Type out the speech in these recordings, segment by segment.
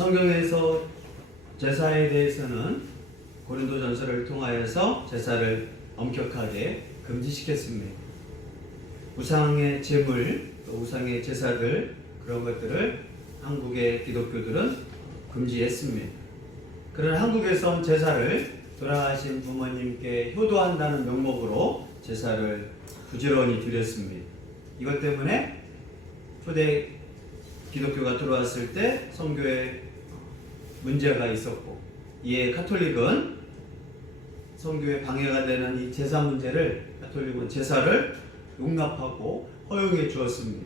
성경에서 제사에 대해서는 고린도전서를 통하여서 제사를 엄격하게 금지시켰습니다. 우상의 제물, 또 우상의 제사들, 그런 것들을 한국의 기독교들은 금지했습니다. 그러나 한국에선 제사를 돌아가신 부모님께 효도한다는 명목으로 제사를 부지런히 드렸습니다. 이것 때문에 초대 기독교가 들어왔을 때 선교에 문제가 있었고, 이에 카톨릭은 선교에 방해가 되는 이 제사 문제를, 카톨릭은 제사를 용납하고 허용해 주었습니다.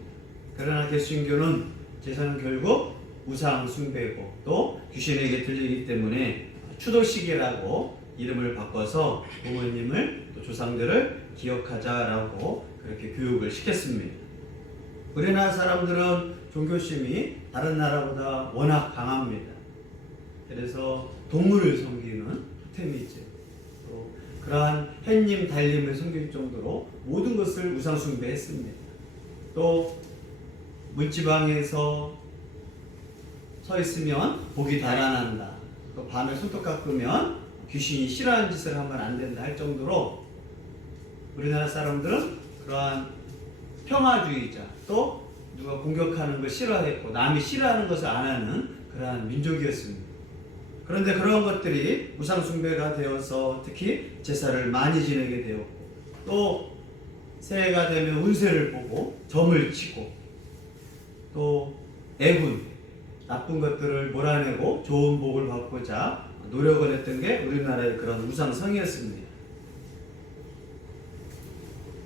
그러나 개신교는 제사는 결국 우상 숭배고 또 귀신에게 들리기 때문에 추도식이라고 이름을 바꿔서 부모님을 또 조상들을 기억하자라고 그렇게 교육을 시켰습니다. 우리나라 사람들은 종교심이 다른 나라보다 워낙 강합니다. 그래서 동물을 섬기는 토테미즘, 또 그러한 햇님 달님을 섬길 정도로 모든 것을 우상 숭배했습니다. 또 문지방에서 서 있으면 복이 달아난다, 또 밤에 손톱 깎으면 귀신이 싫어하는 짓을 하면 안 된다 할 정도로 우리나라 사람들은 그러한 평화주의자, 또 누가 공격하는 걸 싫어했고 남이 싫어하는 것을 안 하는 그러한 민족이었습니다. 그런데 그런 것들이 우상숭배가 되어서 특히 제사를 많이 지내게 되었고, 또 새해가 되면 운세를 보고 점을 치고, 또 애군, 나쁜 것들을 몰아내고 좋은 복을 받고자 노력을 했던 게 우리나라의 그런 우상성이었습니다.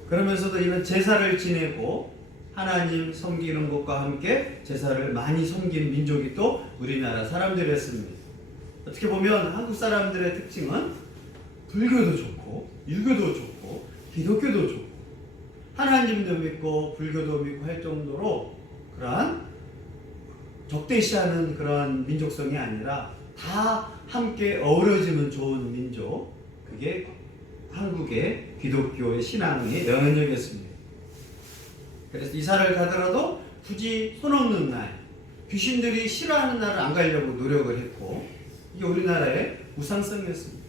그러면서도 이런 제사를 지내고 하나님 섬기는 것과 함께 제사를 많이 섬긴 민족이 또 우리나라 사람들이었습니다. 어떻게 보면 한국 사람들의 특징은 불교도 좋고 유교도 좋고 기독교도 좋고 하나님도 믿고 불교도 믿고 할 정도로 그러한 적대시하는 그러한 민족성이 아니라 다 함께 어우러지면 좋은 민족, 그게 한국의 기독교의 신앙의 영향력이었습니다. 그래서 이사를 가더라도 굳이 손 없는 날, 귀신들이 싫어하는 날을 안 가려고 노력을 했고, 이게 우리나라의 우상성이었습니다.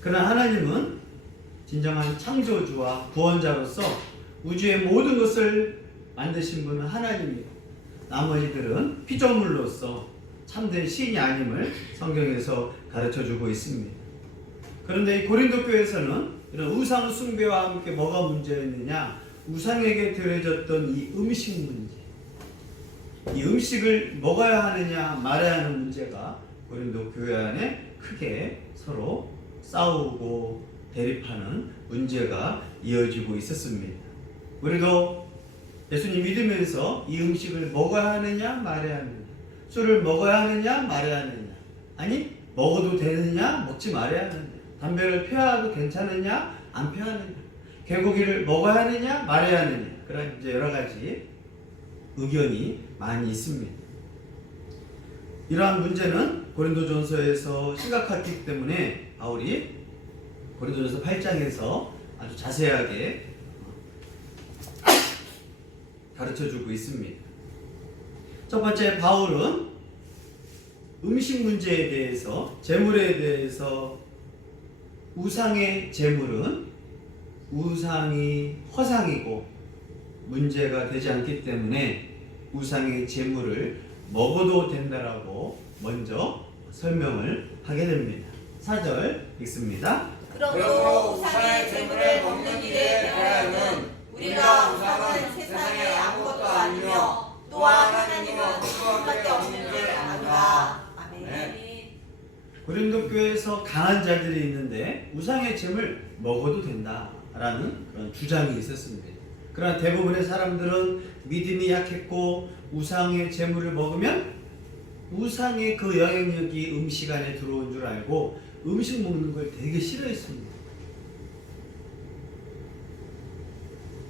그러나 하나님은 진정한 창조주와 구원자로서 우주의 모든 것을 만드신 분은 하나님이고, 나머지들은 피조물로서 참된 신이 아님을 성경에서 가르쳐주고 있습니다. 그런데 이 고린도 교회에서는 이런 우상 숭배와 함께 뭐가 문제였느냐? 우상에게 드려졌던 이 음식 문제, 이 음식을 먹어야 하느냐 말아야 하는 문제가 고린도 교회 안에 크게 서로 싸우고 대립하는 문제가 이어지고 있었습니다. 우리도 예수님 믿으면서 이 음식을 먹어야 하느냐 말아야 하느냐, 술을 먹어야 하느냐 말아야 하느냐, 아니 먹어도 되느냐 먹지 말아야 하느냐, 담배를 피워도 괜찮으냐 안 피하느냐, 개고기를 먹어야 하느냐 말아야 하느냐, 그런 이제 여러 가지 의견이 많이 있습니다. 이러한 문제는 고린도전서에서 심각했기 때문에 바울이 고린도전서 8장에서 아주 자세하게 가르쳐주고 있습니다. 첫 번째, 바울은 음식 문제에 대해서, 제물에 대해서 우상의 제물은 우상이 허상이고 문제가 되지 않기 때문에 우상의 제물을 먹어도 된다라고 먼저 설명을 하게 됩니다. 4절 읽습니다. 그러므로 우상의 제물을 먹는 일에 대하여는 우리가 우상은 세상에 아무것도 아니며 또한 하나님은 그것밖에 없는 줄 아노라. 아멘. 고린도 교회에서 강한 자들이 있는데 우상의 제물 먹어도 된다라는 그런 주장이 있었습니다. 그러나 대부분의 사람들은 믿음이 약했고 우상의 제물을 먹으면 우상의 그 영향력이 음식 안에 들어온 줄 알고 음식 먹는 걸 되게 싫어했습니다.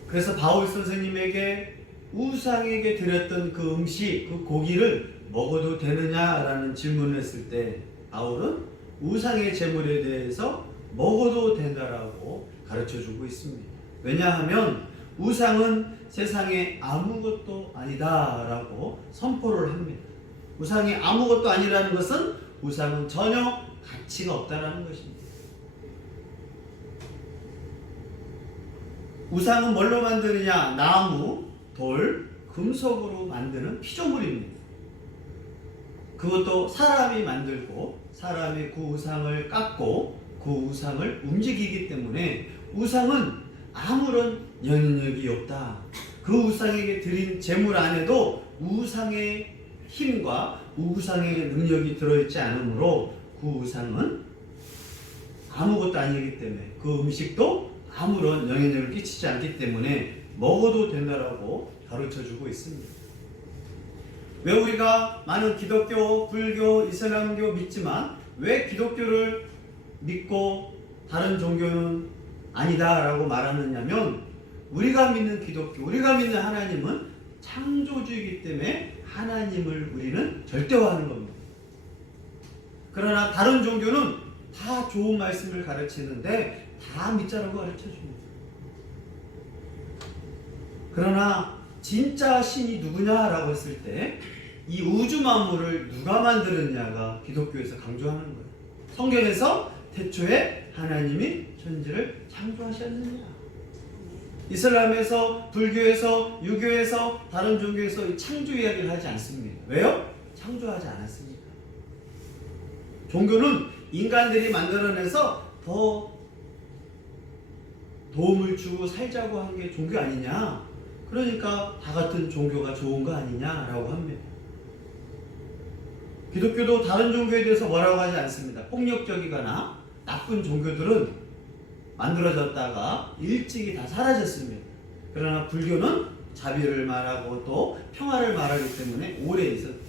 그래서 바울 선생님에게 우상에게 드렸던 그 음식, 그 고기를 먹어도 되느냐라는 질문을 했을 때 바울은 우상의 제물에 대해서 먹어도 된다라고 가르쳐주고 있습니다. 왜냐하면 우상은 세상에 아무것도 아니다라고 선포를 합니다. 우상이 아무것도 아니라는 것은 우상은 전혀 가치가 없다라는 것입니다. 우상은 뭘로 만드느냐? 나무, 돌, 금속으로 만드는 피조물입니다. 그것도 사람이 만들고 사람이 그 우상을 깎고 그 우상을 움직이기 때문에 우상은 아무런 영향력이 없다. 그 우상에게 드린 제물 안에도 우상의 힘과 우상의 능력이 들어있지 않으므로 그 우상은 아무것도 아니기 때문에 그 음식도 아무런 영향력을 끼치지 않기 때문에 먹어도 된다라고 가르쳐주고 있습니다. 왜 우리가 많은 기독교, 불교, 이슬람교 믿지만 왜 기독교를 믿고 다른 종교는 아니다라고 말하느냐면 우리가 믿는 기독교, 우리가 믿는 하나님은 창조주이기 때문에 하나님을 우리는 절대화하는 겁니다. 그러나 다른 종교는 다 좋은 말씀을 가르치는데 다 믿자라고 가르쳐줍니다. 그러나 진짜 신이 누구냐라고 했을 때 이 우주 만물을 누가 만들었냐가 기독교에서 강조하는 거예요. 성경에서 태초에 하나님이 천지를 창조하셨느냐. 이슬람에서, 불교에서, 유교에서, 다른 종교에서 이 창조 이야기를 하지 않습니다. 왜요? 창조하지 않았으니까. 종교는 인간들이 만들어내서 더 도움을 주고 살자고 한 게 종교 아니냐. 그러니까 다 같은 종교가 좋은 거 아니냐라고 합니다. 기독교도 다른 종교에 대해서 뭐라고 하지 않습니다. 폭력적이거나 나쁜 종교들은 만들어졌다가 일찍이 다 사라졌습니다. 그러나 불교는 자비를 말하고 또 평화를 말하기 때문에 오래 있었습니다.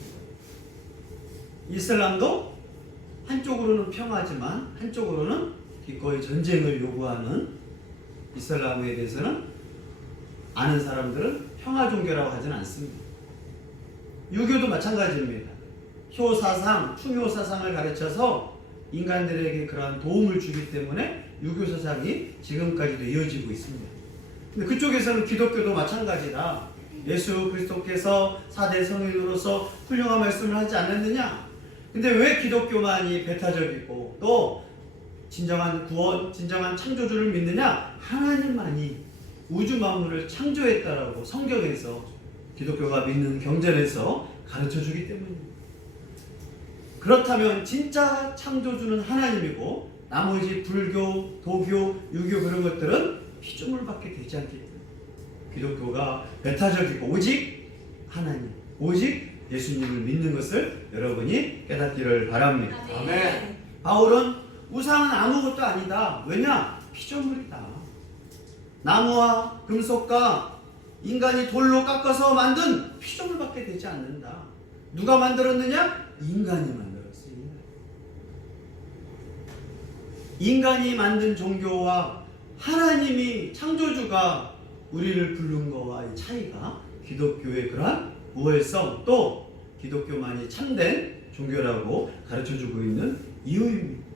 이슬람도 한쪽으로는 평화지만 한쪽으로는 기꺼이 전쟁을 요구하는 이슬람에 대해서는 아는 사람들은 평화 종교라고 하지는 않습니다. 유교도 마찬가지입니다. 효사상, 충효사상을 가르쳐서 인간들에게 그러한 도움을 주기 때문에 유교 사상이 지금까지도 이어지고 있습니다. 근데 그쪽에서는 기독교도 마찬가지라 예수 그리스도께서 4대 성인으로서 훌륭한 말씀을 하지 않았느냐? 근데 왜 기독교만이 배타적이고 또 진정한 구원, 진정한 창조주를 믿느냐? 하나님만이 우주 만물을 창조했다라고 성경에서 기독교가 믿는 경전에서 가르쳐주기 때문입니다. 그렇다면 진짜 창조주는 하나님이고 나머지 불교, 도교, 유교 그런 것들은 피조물밖에 되지 않기 때문에 기독교가 배타적이고 오직 하나님, 오직 예수님을 믿는 것을 여러분이 깨닫기를 바랍니다. 아멘. 바울은 우상은 아무것도 아니다. 왜냐? 피조물이다. 나무와 금속과 인간이 돌로 깎아서 만든 피조물밖에 되지 않는다. 누가 만들었느냐? 인간이 만들었어요. 인간이 만든 종교와 하나님이 창조주가 우리를 부른 거와의 차이가 기독교의 그러한 우월성 또 기독교만이 참된 종교라고 가르쳐주고 있는 이유입니다.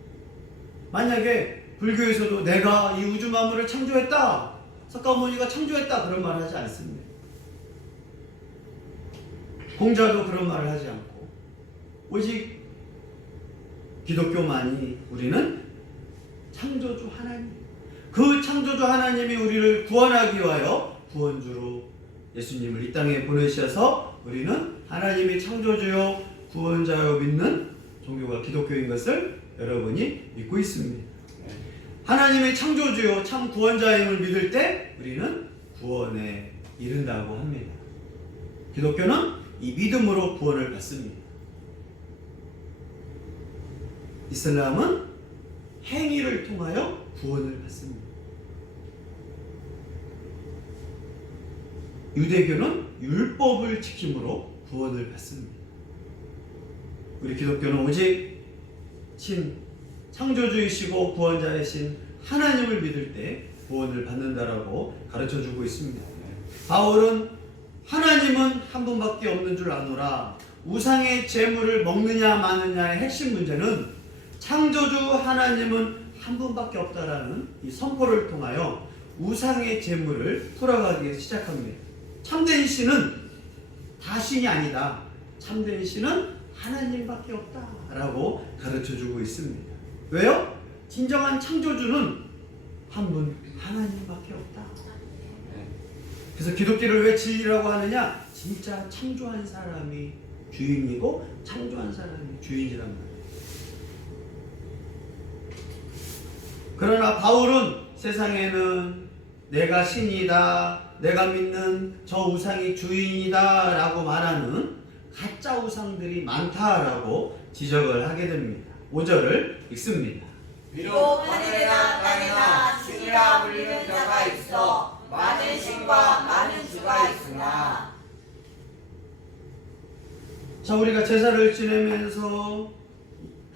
만약에 불교에서도 내가 이 우주 만물을 창조했다, 석가모니가 창조했다 그런 말을 하지 않습니다. 공자도 그런 말을 하지 않고 오직 기독교만이 우리는 창조주 하나님, 그 창조주 하나님이 우리를 구원하기 위하여 구원주로 예수님을 이 땅에 보내셔서 우리는 하나님이 창조주요 구원자요 믿는 종교가 기독교인 것을 여러분이 믿고 있습니다. 하나님의 창조주요 참 구원자임을 믿을 때 우리는 구원에 이른다고 합니다. 기독교는 이 믿음으로 구원을 받습니다. 이슬람은 행위를 통하여 구원을 받습니다. 유대교는 율법을 지킴으로 구원을 받습니다. 우리 기독교는 오직 신 창조주이시고 구원자이신 하나님을 믿을 때 구원을 받는다라고 가르쳐주고 있습니다. 바울은 하나님은 한 분밖에 없는 줄 아노라. 우상의 제물을 먹느냐 마느냐의 핵심 문제는 창조주 하나님은 한 분밖에 없다라는 이 선포를 통하여 우상의 제물을 풀어가기 시작합니다. 참된 신은 다 신이 아니다. 참된 신은 하나님밖에 없다라고 가르쳐주고 있습니다. 왜요? 진정한 창조주는 한 분 하나님밖에 없다. 그래서 기독교를 왜 진리라고 하느냐? 진짜 창조한 사람이 주인이고 창조한 사람이 주인이란 말이에요. 그러나 바울은 세상에는 내가 신이다, 내가 믿는 저 우상이 주인이다 라고 말하는 가짜 우상들이 많다라고 지적을 하게 됩니다. 5절을 읽습니다. 비록 하늘에나 땅에나 신이라 불리는 자가 있어 많은 신과 많은 주가 있으나. 자, 우리가 제사를 지내면서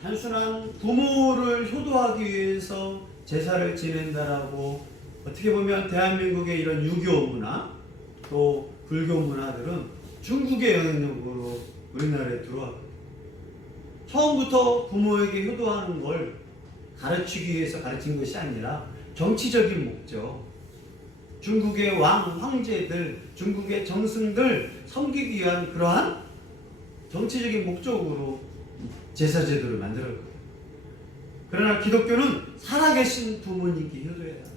단순한 부모를 효도하기 위해서 제사를 지낸다라고 어떻게 보면 대한민국의 이런 유교 문화 또 불교 문화들은 중국의 영향력으로 우리나라에 들어왔거든요. 처음부터 부모에게 효도하는 걸 가르치기 위해서 가르친 것이 아니라 정치적인 목적, 중국의 왕, 황제들, 중국의 정승들 섬기기 위한 그러한 정치적인 목적으로 제사제도를 만들었거든요. 그러나 기독교는 살아계신 부모님께 효도해라.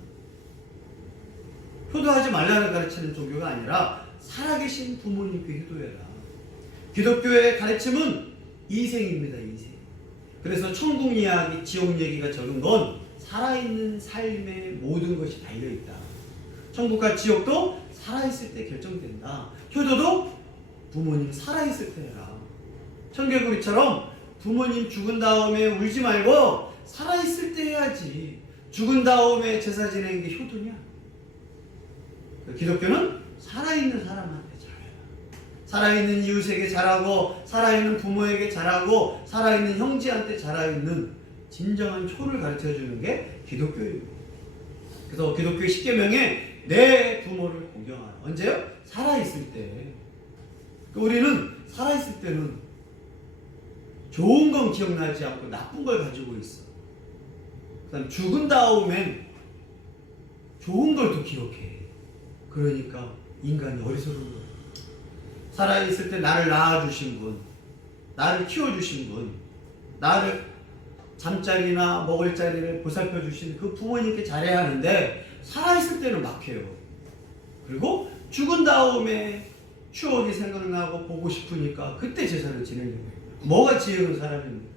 효도하지 말라는 가르치는 종교가 아니라 살아계신 부모님께 효도해라. 기독교의 가르침은 이생입니다. 이생. 그래서 천국 이야기, 지옥 얘기가 적은 건 살아있는 삶의 모든 것이 달려있다. 천국과 지옥도 살아있을 때 결정된다. 효도도 부모님 살아있을 때 해라. 청개구리처럼 부모님 죽은 다음에 울지 말고 살아있을 때 해야지. 죽은 다음에 제사 지내는 게 효도냐? 기독교는 살아있는 사람한테 잘해라. 살아있는 이웃에게 잘하고 살아있는 부모에게 잘하고 살아있는 형제한테 잘하는 진정한 효를 가르쳐주는 게 기독교입니다. 그래서 기독교의 10계명에 내 부모를 공경하라. 언제요? 살아있을 때. 우리는 살아있을 때는 좋은 건 기억나지 않고 나쁜 걸 가지고 있어. 그 다음 죽은 다음엔 좋은 걸 또 기억해. 그러니까 인간이 어리석은 거예요. 살아있을 때 나를 낳아주신 분, 나를 키워주신 분, 나를 잠자리나 먹을 자리를 보살펴 주신 그 부모님께 잘해야 하는데 살아있을 때는 막혀요. 그리고 죽은 다음에 추억이 생각나고 보고 싶으니까 그때 제사를 지내는 거예요. 뭐가 지혜로운 사람입니까?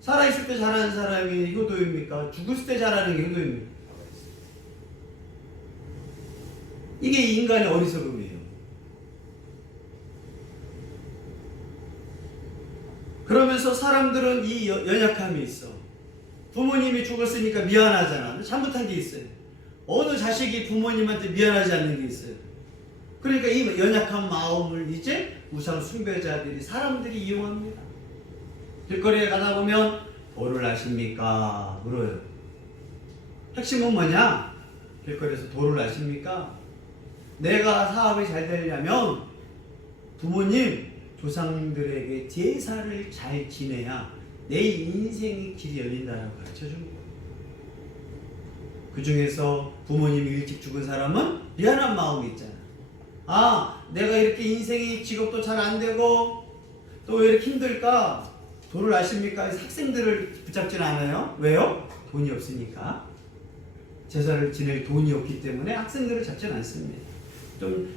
살아있을 때 잘하는 사람이 효도입니까? 죽을 때 잘하는 게 효도입니까? 이게 인간의 어리석음이에요. 그러면서 사람들은 이 연약함이 있어. 부모님이 죽었으니까 미안하잖아. 잘못한 게 있어요. 어느 자식이 부모님한테 미안하지 않는 게 있어요. 그러니까 이 연약한 마음을 이제 우상 숭배자들이 사람들이 이용합니다. 길거리에 가다 보면 도를 아십니까? 물어요. 핵심은 뭐냐? 길거리에서 도를 아십니까? 내가 사업이 잘 되려면 부모님, 조상들에게 제사를 잘 지내야 내 인생의 길이 열린다라고 가르쳐준 거예요. 그 중에서 부모님이 일찍 죽은 사람은 미안한 마음이 있잖아. 아, 내가 이렇게 인생이 직업도 잘 안 되고 또 왜 이렇게 힘들까? 도를 아십니까? 학생들을 붙잡진 않아요. 왜요? 돈이 없으니까. 제사를 지낼 돈이 없기 때문에 학생들을 잡진 않습니다. 좀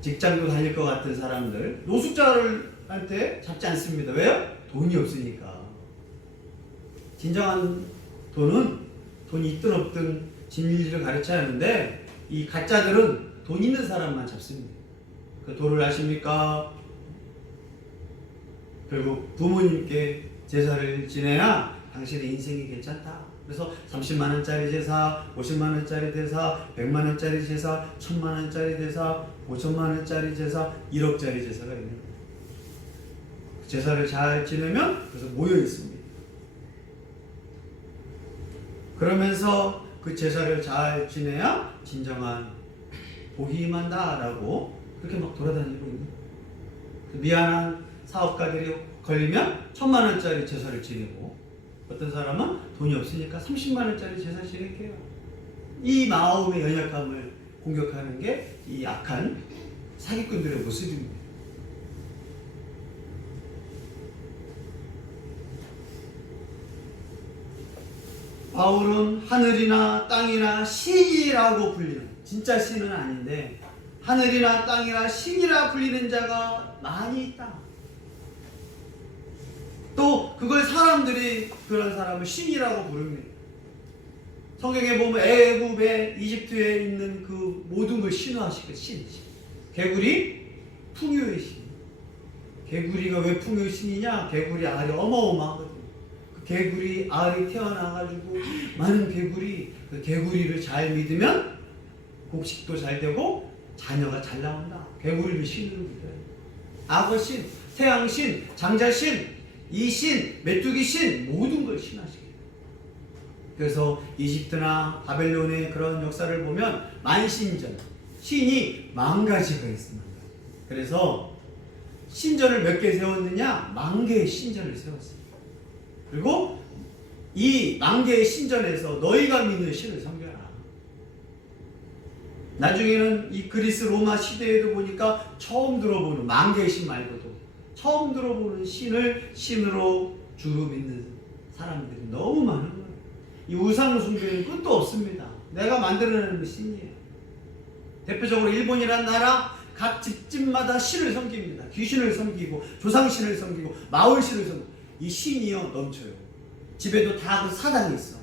직장도 다닐 것 같은 사람들, 노숙자들한테 잡지 않습니다. 왜요? 돈이 없으니까. 진정한 돈은 돈이 있든 없든 진리를 가르쳐야 하는데 이 가짜들은 돈 있는 사람만 잡습니다. 그 도를 아십니까? 결국 부모님께 제사를 지내야 당신의 인생이 괜찮다. 그래서 30만원짜리 제사, 50만원짜리 제사, 100만원짜리 제사, 1000만원짜리 제사, 5천만원짜리 제사, 1억짜리 제사가 있는 거예요. 제사를 잘 지내면 그래서 모여 있습니다. 그러면서 그 제사를 잘 지내야 진정한 복이 임한다라고 그렇게 막 돌아다니고 있는 거예요. 미안한 사업가들이 걸리면 1000만원짜리 제사를 지내고 어떤 사람은 돈이 없으니까 30만원짜리 제사 지낼게요. 이 마음의 연약함을 공격하는 게 이 악한 사기꾼들의 모습입니다. 바울은 하늘이나 땅이나 신이라고 불리는, 진짜 신은 아닌데 하늘이나 땅이나 신이라 불리는 자가 많이 있다. 또 그걸 사람들이 그런 사람을 신이라고 부릅니다. 성경에 보면 애굽에 이집트에 있는 그 모든 걸 신화시켜 신. 개구리 풍요의 신. 개구리가 왜 풍요의 신이냐? 개구리 알이 어마어마하거든. 그 개구리 알이 태어나가지고 많은 개구리, 그 개구리를 잘 믿으면 곡식도 잘 되고 자녀가 잘 나온다. 개구리를 신으로 믿어요. 악어 신, 태양 신, 장자 신, 이 신, 메뚜기 신, 모든 걸 신화시켜요. 그래서 이집트나 바벨론의 그런 역사를 보면 만신전, 신이 10,000가지가 있습니다. 그래서 신전을 몇 개 세웠느냐? 10,000개의 신전을 세웠습니다. 그리고 이 10,000개의 신전에서 너희가 믿는 신을 섬겨라. 나중에는 이 그리스 로마 시대에도 보니까 처음 들어보는 10,000개의 신 말고도 처음 들어보는 신을 신으로 주로 믿는 사람들이 너무 많은 거예요. 이 우상 숭배는 끝도 없습니다. 내가 만들어내는 신이에요. 대표적으로 일본이라는 나라 각 집집마다 신을 섬깁니다. 귀신을 섬기고 조상신을 섬기고 마을신을 섬기고 이 신이요 넘쳐요. 집에도 다 그 사당이 있어.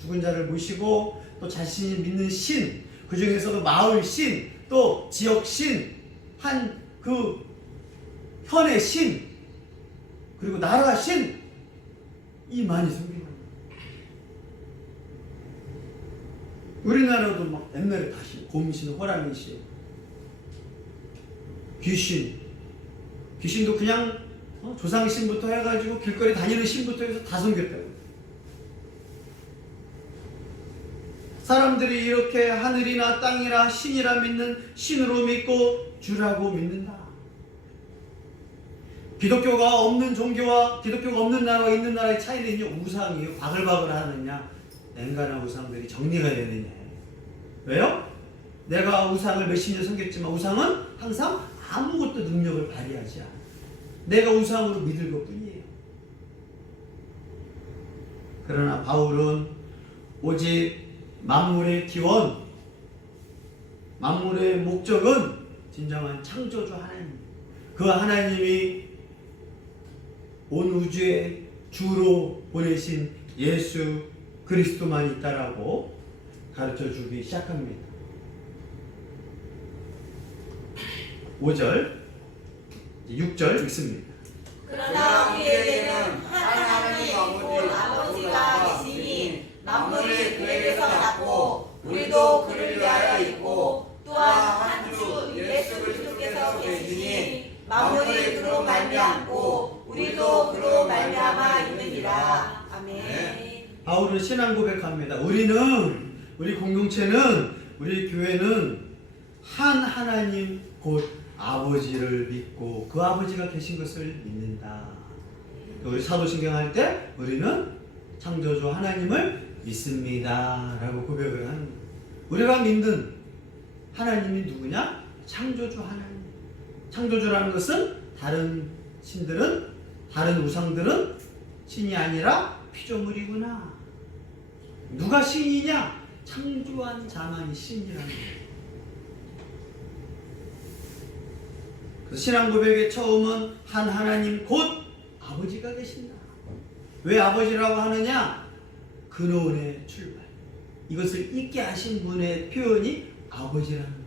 죽은 자를 모시고 또 자신이 믿는 신, 그 중에서도 마을 신, 또 지역 신, 한 그 현의 신, 그리고 나라 신, 이 많이 섬깁니다. 우리나라도 막 옛날에 다시 곰신, 호랑이신, 귀신도 그냥 조상신부터 해가지고 길거리 다니는 신부터 해서 다 섬겼다고. 사람들이 이렇게 하늘이나 땅이나 신이라 믿는 신으로 믿고 주라고 믿는다. 기독교가 없는 종교와 기독교가 없는 나라와 있는 나라의 차이는요, 우상이에요. 바글바글 하느냐, 앵간한 우상들이 정리가 되느냐. 왜요? 내가 우상을 몇십 년 섬겼지만 우상은 항상 아무것도 능력을 발휘하지 않아. 내가 우상으로 믿을 것뿐이에요. 그러나 바울은 오직 만물의 기원, 만물의 목적은 진정한 창조주 하나님, 그 하나님이 온 우주의 주로 보내신 예수 그리스도만 있다라고 가르쳐 주기 시작합니다. 5절, 6절 읽습니다. 그러나 우리에게는 한 하나님 아버지가 계시니 만물이 그에게서 났고 우리도 그를 위하여 있고 또한 한 주 예수 그리스도께서 계시니 만물이 그로 말미암고 우리도 그로 말미암아 있느니라. 아멘. 바울은 신앙 고백합니다. 우리 공동체는, 우리 교회는 한 하나님 곧 아버지를 믿고 그 아버지가 계신 것을 믿는다. 우리 사도신경 할 때 우리는 창조주 하나님을 믿습니다 라고 고백을 하는 거예요. 우리가 믿는 하나님이 누구냐? 창조주 하나님. 창조주라는 것은 다른 신들은, 다른 우상들은 신이 아니라 피조물이구나. 누가 신이냐? 창조한 자만이 신이라는 거예요. 그래서 신앙 고백의 처음은 한 하나님 곧 아버지가 계신다. 왜 아버지라고 하느냐? 근원의 출발. 이것을 있게 하신 분의 표현이 아버지라는 거예요.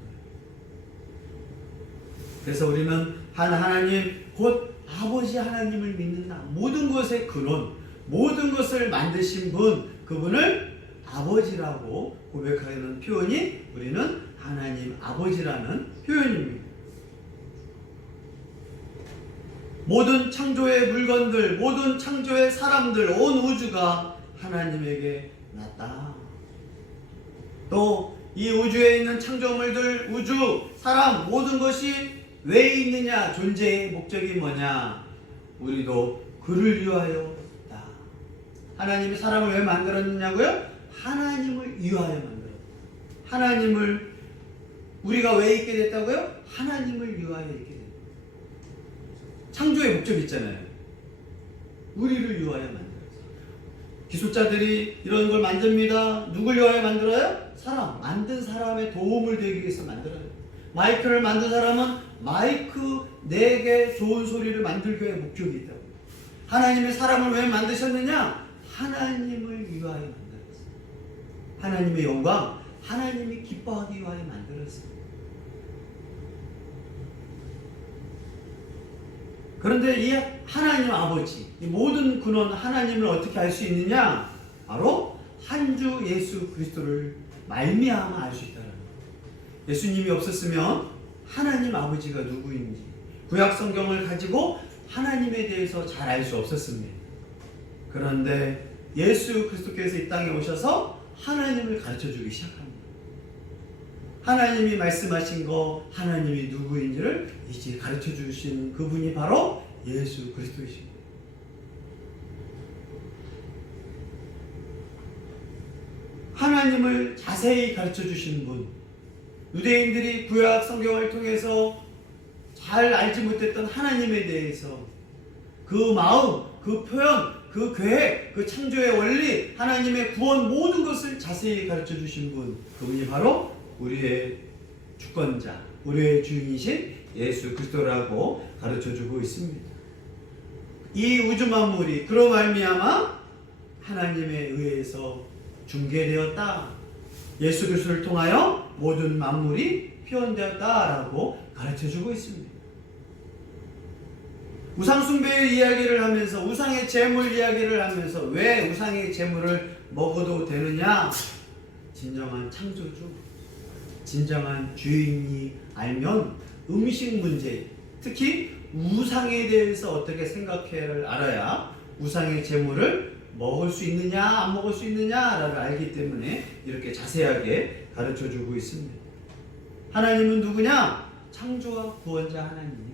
그래서 우리는 한 하나님 곧 아버지 하나님을 믿는다. 모든 것의 근원, 모든 것을 만드신 분, 그분을 아버지라고 고백하는 표현이 우리는 하나님 아버지라는 표현입니다. 모든 창조의 물건들, 모든 창조의 사람들, 온 우주가 하나님에게 났다. 또 이 우주에 있는 창조물들, 우주, 사람, 모든 것이 왜 있느냐? 존재의 목적이 뭐냐? 우리도 그를 위하여다. 하나님이 사람을 왜 만들었느냐고요? 하나님을 위하여 만들었다. 하나님을, 우리가 왜 있게 됐다고요? 하나님을 위하여 있게 됐다. 창조의 목적이 있잖아요. 우리를 위하여 만들었어요. 기술자들이 이런 걸 만듭니다. 누굴 위하여 만들어요? 사람. 만든 사람의 도움을 되기 위해서 만들어요. 마이크를 만든 사람은 마이크 내게 좋은 소리를 만들기 위해 목적이 있다고. 하나님의 사람을 왜 만드셨느냐? 하나님을 위하여 만들었어요. 하나님의 영광, 하나님이 기뻐하기 위하여 만들었어요. 그런데 이 하나님 아버지, 이 모든 근원 하나님을 어떻게 알 수 있느냐? 바로 한 주 예수 그리스도를 말미암아 알 수 있다는 거예요. 예수님이 없었으면 하나님 아버지가 누구인지 구약 성경을 가지고 하나님에 대해서 잘 알 수 없었습니다. 그런데 예수 그리스도께서 이 땅에 오셔서 하나님을 가르쳐주기 시작합니다. 하나님이 말씀하신 거, 하나님이 누구인지를 이제 가르쳐주신 그분이 바로 예수 그리스도이십니다. 하나님을 자세히 가르쳐주신 분, 유대인들이 구약 성경을 통해서 잘 알지 못했던 하나님에 대해서 그 마음, 그 표현, 그 계획, 그 창조의 원리, 하나님의 구원 모든 것을 자세히 가르쳐 주신 분, 그분이 바로 우리의 주권자, 우리의 주인이신 예수 그리스도라고 가르쳐 주고 있습니다. 이 우주 만물이 그로 말미암아 하나님에 의해서 중개되었다. 예수 그리스도를 통하여 모든 만물이 표현되었다라고 가르쳐 주고 있습니다. 우상 숭배의 이야기를 하면서, 우상의 제물 이야기를 하면서 왜 우상의 제물을 먹어도 되느냐? 진정한 창조주, 진정한 주인이 알면 음식 문제, 특히 우상에 대해서 어떻게 생각해야 알아야 우상의 제물을 먹을 수 있느냐 안 먹을 수 있느냐를 알기 때문에 이렇게 자세하게 가르쳐주고 있습니다. 하나님은 누구냐? 창조와 구원자 하나님.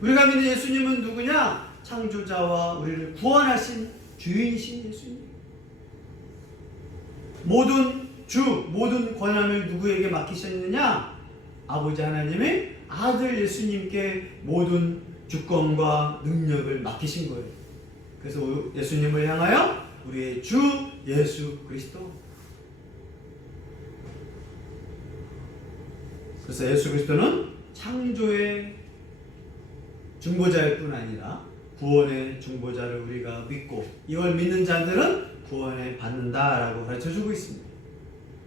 우리가 믿는 예수님은 누구냐? 창조자와 우리를 구원하신 주인이신 예수님. 모든 주, 모든 권한을 누구에게 맡기셨느냐? 아버지 하나님의 아들 예수님께 모든 주권과 능력을 맡기신 거예요. 그래서 예수님을 향하여 우리의 주 예수 그리스도. 그래서 예수 그리스도는 창조의 중보자일 뿐 아니라 구원의 중보자를 우리가 믿고 이걸 믿는 자들은 구원을 받는다라고 가르쳐주고 있습니다.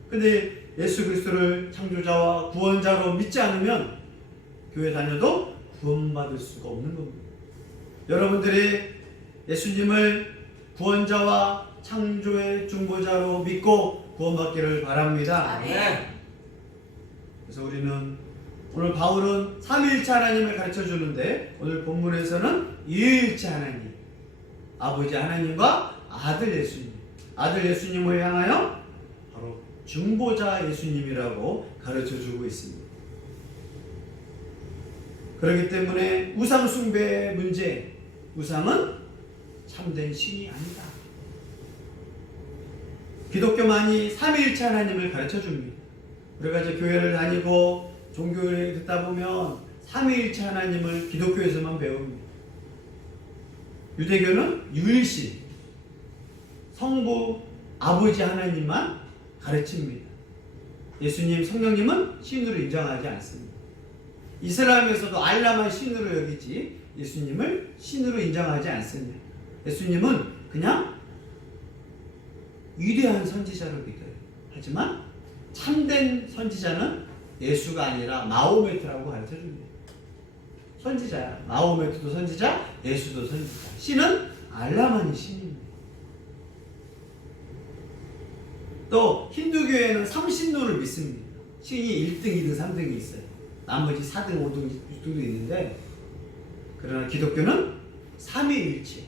근데 예수 그리스도를 창조자와 구원자로 믿지 않으면 교회 다녀도 구원받을 수가 없는 겁니다. 여러분들이 예수님을 구원자와 창조의 중보자로 믿고 구원받기를 바랍니다. 아멘. 그래서 우리는 오늘 바울은 삼위일체 하나님을 가르쳐 주는데 오늘 본문에서는 이위일체 하나님, 아버지 하나님과 아들 예수님, 아들 예수님을 향하여 바로 중보자 예수님이라고 가르쳐 주고 있습니다. 그렇기 때문에 우상 숭배의 문제, 우상은 참된 신이 아니다. 기독교만이 삼위일체 하나님을 가르쳐 줍니다. 우리가 이제 교회를 다니고 종교를 듣다 보면 삼위일체 하나님을 기독교에서만 배웁니다. 유대교는 유일신, 성부, 아버지 하나님만 가르칩니다. 예수님, 성령님은 신으로 인정하지 않습니다. 이슬람에서도 알라만 신으로 여기지 예수님을 신으로 인정하지 않습니다. 예수님은 그냥 위대한 선지자로 믿어요. 하지만 참된 선지자는 예수가 아니라 마호메트라고 가르쳐줍니다. 선지자야. 마호메트도 선지자, 예수도 선지자. 신은 알라만이 신입니다. 또 힌두교에는 삼신론을 믿습니다. 신이 1등, 2등, 3등이 있어요. 나머지 4등, 5등, 6등도 있는데, 그러나 기독교는 삼위일체,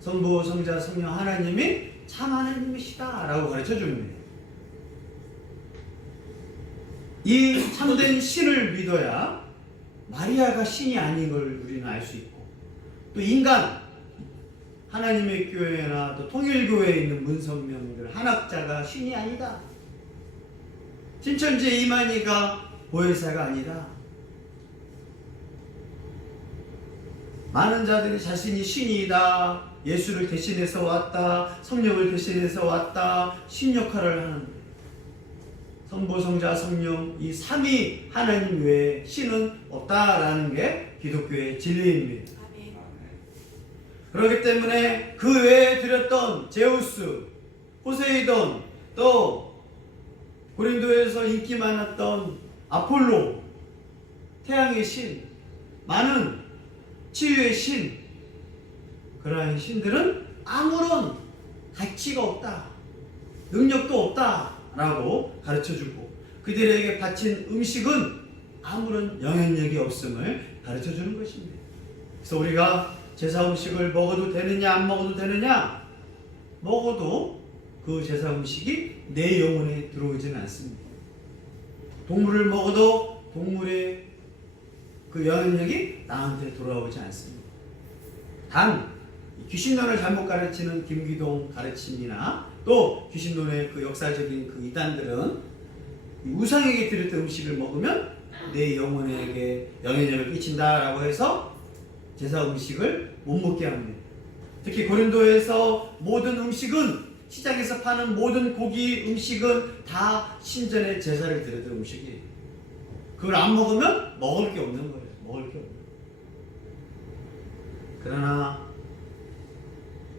성부, 성자, 성령 하나님이 참 하나님이시다 라고 가르쳐줍니다. 이 참된 신을 믿어야 마리아가 신이 아닌 걸 우리는 알 수 있고, 또 인간, 하나님의 교회나 또 통일교회에 있는 문선명들, 한학자가 신이 아니다. 신천지 이만희가 보혜사가 아니다. 많은 자들이 자신이 신이다, 예수를 대신해서 왔다, 성령을 대신해서 왔다, 신 역할을 하는데 성부, 성자, 성령 이 삼위 하나님 외에 신은 없다라는 게 기독교의 진리입니다. 그렇기 때문에 그 외에 드렸던 제우스, 포세이돈, 또 고린도에서 인기 많았던 아폴로, 태양의 신, 많은 치유의 신, 그러한 신들은 아무런 가치가 없다, 능력도 없다라고 가르쳐주고 그들에게 바친 음식은 아무런 영향력이 없음을 가르쳐주는 것입니다. 그래서 우리가 제사 음식을 먹어도 되느냐 안 먹어도 되느냐, 먹어도 그 제사 음식이 내 영혼에 들어오지는 않습니다. 동물을 먹어도 동물의 그 영향력이 나한테 돌아오지 않습니다. 단 귀신론을 잘못 가르치는 김기동 가르침이나 또 귀신론의 그 역사적인 그 이단들은 우상에게 드렸던 음식을 먹으면 내 영혼에게 영향력을 끼친다라고 해서 제사 음식을 못 먹게 합니다. 특히 고린도에서 모든 음식은, 시장에서 파는 모든 고기 음식은 다 신전에 제사를 드렸던 음식이에요. 그걸 안 먹으면 먹을 게 없는 거예요. 먹을 게 없는 거예요. 그러나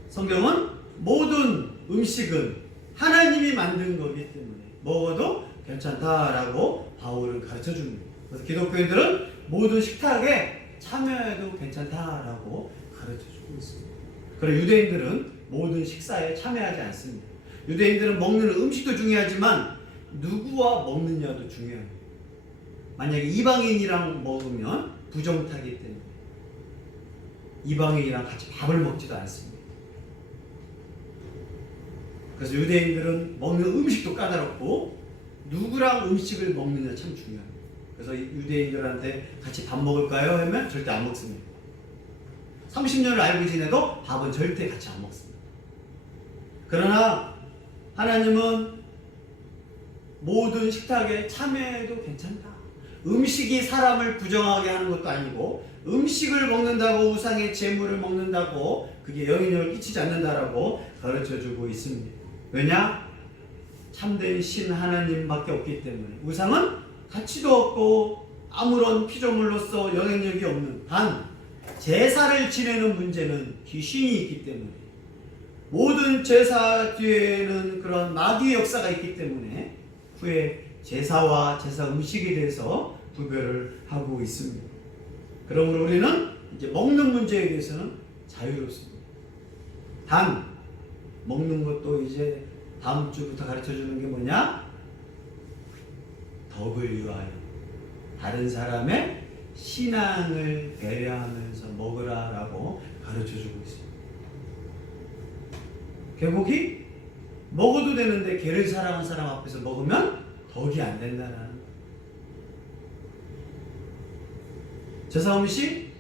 성경은 모든 음식은 하나님이 만든 거기 때문에 먹어도 괜찮다라고 바울은 가르쳐 줍니다. 그래서 기독교인들은 모든 식탁에 참여해도 괜찮다라고 가르쳐 주고 있습니다. 그리고 유대인들은 모든 식사에 참여하지 않습니다. 유대인들은 먹는 음식도 중요하지만 누구와 먹느냐도 중요합니다. 만약에 이방인이랑 먹으면 부정타기 때문에 이방인이랑 같이 밥을 먹지도 않습니다. 그래서 유대인들은 먹는 음식도 까다롭고 누구랑 음식을 먹느냐 참 중요합니다. 그래서 유대인들한테 같이 밥 먹을까요? 하면 절대 안 먹습니다. 30년을 알고 지내도 밥은 절대 같이 안 먹습니다. 그러나 하나님은 모든 식탁에 참여해도 괜찮다. 음식이 사람을 부정하게 하는 것도 아니고 음식을 먹는다고 우상의 재물을 먹는다고 그게 영향력을 끼치지 않는다라고 가르쳐주고 있습니다. 왜냐? 참된 신 하나님밖에 없기 때문에. 우상은 가치도 없고 아무런 피조물로서 영향력이 없는, 단 제사를 지내는 문제는 귀신이 있기 때문에, 모든 제사 뒤에는 그런 마귀의 역사가 있기 때문에 후에 제사와 제사 음식에 대해서 구별을 하고 있습니다. 그러므로 우리는 이제 먹는 문제에 대해서는 자유롭습니다. 단 먹는 것도 이제 다음 주부터 가르쳐 주는 게 뭐냐? 덕을 위하여 다른 사람의 신앙을 배려하면서 먹으라라고 가르쳐 주고 있습니다. 개고기 먹어도 되는데 개를 사랑하는 사람 앞에서 먹으면 덕이 안 된다는 거예요. 제사 음식,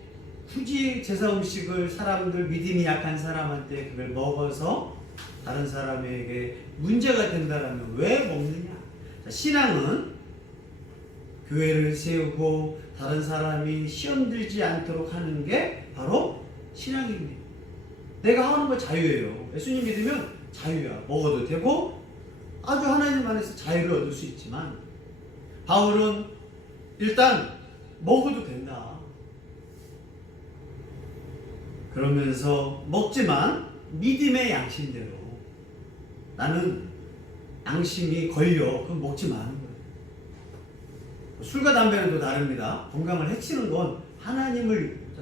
굳이 제사 음식을 사람들 믿음이 약한 사람한테 그걸 먹어서 다른 사람에게 문제가 된다면 왜 먹느냐? 신앙은 교회를 세우고 다른 사람이 시험 들지 않도록 하는 게 바로 신앙입니다. 내가 하는 거 자유예요. 예수님 믿으면 자유야. 먹어도 되고 아주 하나님 안에서 자유를 얻을 수 있지만 바울은 일단 먹어도 된다. 그러면서 먹지만 믿음의 양심대로, 나는 양심이 걸려 그럼 먹지 마는 거예요. 술과 담배는 또 다릅니다. 건강을 해치는 건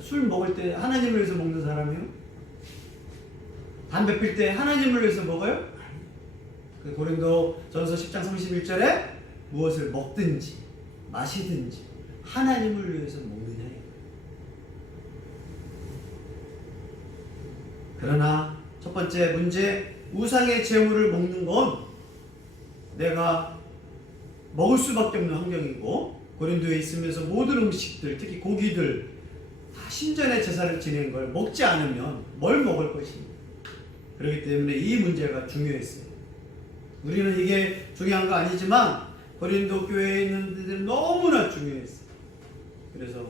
술 먹을 때 하나님을 위해서 먹는 사람이요? 담배 필 때 하나님을 위해서 먹어요? 고린도 전서 10장 31절에 무엇을 먹든지 마시든지 하나님을 위해서 먹느냐. 그러나 첫 번째 문제, 우상의 제물을 먹는 건 내가 먹을 수밖에 없는 환경이고, 고린도에 있으면서 모든 음식들, 특히 고기들 다 신전의 제사를 지내는 걸 먹지 않으면 뭘 먹을 것입니까? 그렇기 때문에 이 문제가 중요했어요. 우리는 이게 중요한 거 아니지만 고린도 교회에 있는 데들은 너무나 중요했어요. 그래서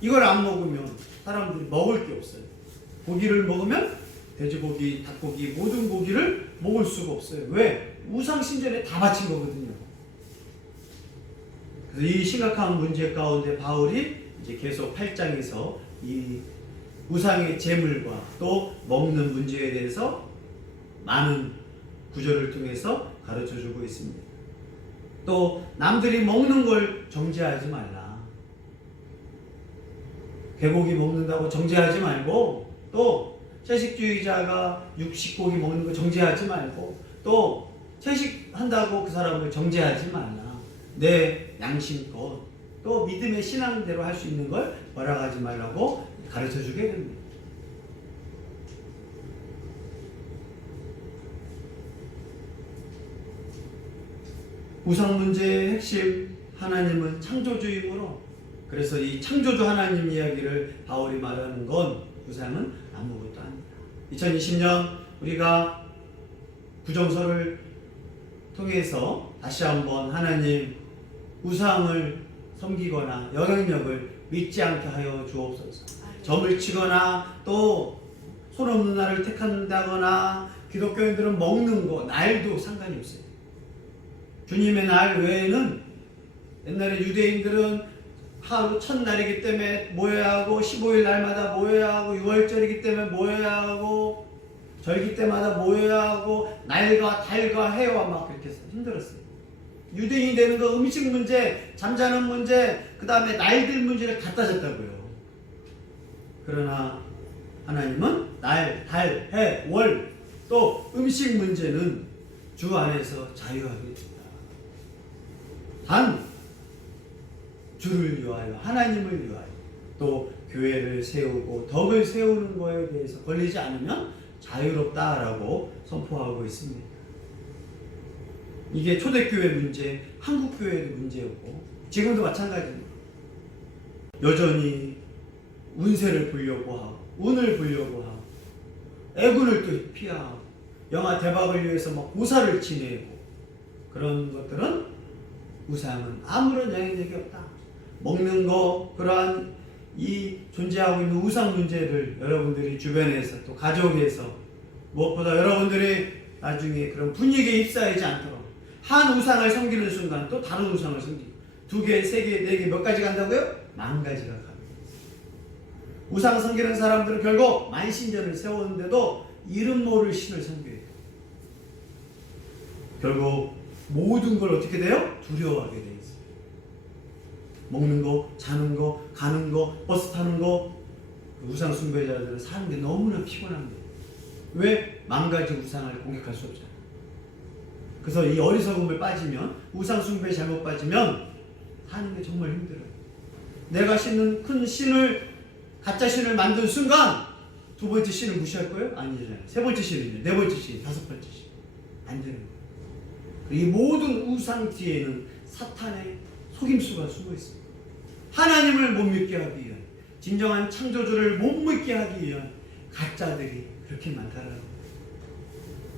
이걸 안 먹으면 사람들이 먹을 게 없어요. 고기를 먹으면 돼지고기, 닭고기, 모든 고기를 먹을 수가 없어요. 왜? 우상 신전에 다 바친 거거든요. 그래서 이 심각한 문제 가운데 바울이 이제 계속 8장에서 이 우상의 제물과 또 먹는 문제에 대해서 많은 구절을 통해서 가르쳐 주고 있습니다. 또 남들이 먹는 걸 정죄하지 말라. 개고기 먹는다고 정죄하지 말고, 또 채식주의자가 육식고기 먹는 거 정죄하지 말고, 또 채식한다고 그 사람을 정죄하지 말라. 내 양심껏 또 믿음의 신앙대로 할 수 있는 걸 허락하지 말라고 가르쳐 주게 됩니다. 우상 문제의 핵심, 하나님은 창조주이므로, 그래서 이 창조주 하나님 이야기를 바울이 말하는 건 우상은 아무것도 아니다. 2020년 우리가 구정서를 통해서 다시 한번 하나님, 우상을 섬기거나 영향력을 믿지 않게 하여 주옵소서. 점을 치거나 또 손 없는 날을 택한다거나, 기독교인들은 먹는 거, 날도 상관이 없어요. 주님의 날 외에는, 옛날에 유대인들은 하루 첫날이기 때문에 모여야 하고, 15일 날마다 모여야 하고, 6월절이기 때문에 모여야 하고, 절기 때마다 모여야 하고, 날과 달과 해와 막 그렇게 해서 힘들었어요. 유대인이 되는 거 음식 문제, 잠자는 문제, 그 다음에 날들 문제를 다 따졌다고요. 그러나 하나님은 날, 달, 해, 월, 또 음식 문제는 주 안에서 자유하게 된다. 단 주를 위하여, 하나님을 위하여, 또 교회를 세우고 덕을 세우는 거에 대해서 걸리지 않으면 자유롭다라고 선포하고 있습니다. 이게 초대교회 문제, 한국교회의 문제였고 지금도 마찬가지입니다. 여전히 운세를 보려고 하고, 운을 보려고 하고, 애군을 또 피하고, 영화 대박을 위해서 막 고사를 지내고, 그런 것들은 우상은 아무런 영향력이 없다. 먹는 거, 그러한 이 존재하고 있는 우상 문제를 여러분들이 주변에서, 또 가족에서, 무엇보다 여러분들이 나중에 그런 분위기에 휩싸이지 않도록, 한 우상을 섬기는 순간 또 다른 우상을 섬기고, 2개, 3개, 4개, 몇 가지 간다고요? 10,000가지가 갑니다. 우상 섬기는 사람들은 결국 만신전을 세우는데도 이름 모를 신을 섬겨요. 결국 모든 걸 어떻게 돼요? 두려워하게 돼 있어요. 먹는 거, 자는 거, 가는 거, 버스 타는 거, 우상 숭배자들은 사는 게 너무나 피곤합니다. 왜? 10,000가지 우상을 공격할 수 없잖아요. 그래서 이 어리석음을 빠지면, 우상 숭배에 잘못 빠지면 사는 게 정말 힘들어요. 내가 신는 큰 신을, 가짜 신을 만든 순간 2번째 신을 무시할 거예요? 아니잖아요. 3번째 신이죠. 4번째 신, 5번째 신. 안 되는 거예요. 이 모든 우상 뒤에는 사탄의 속임수가 숨어 있습니다. 하나님을 못 믿게 하기 위한, 진정한 창조주를 못 믿게 하기 위한 가짜들이 그렇게 많다라는 거예요.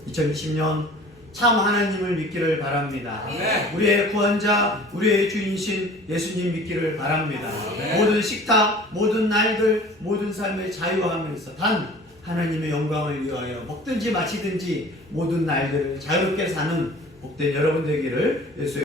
2020년 참 하나님을 믿기를 바랍니다. 네. 우리의 구원자, 우리의 주인신 예수님 믿기를 바랍니다. 네. 모든 식탁, 모든 날들, 모든 삶을 자유하면서 단 하나님의 영광을 위하여 먹든지 마시든지 모든 날들을 자유롭게 사는 복된 여러분 되기를 예수의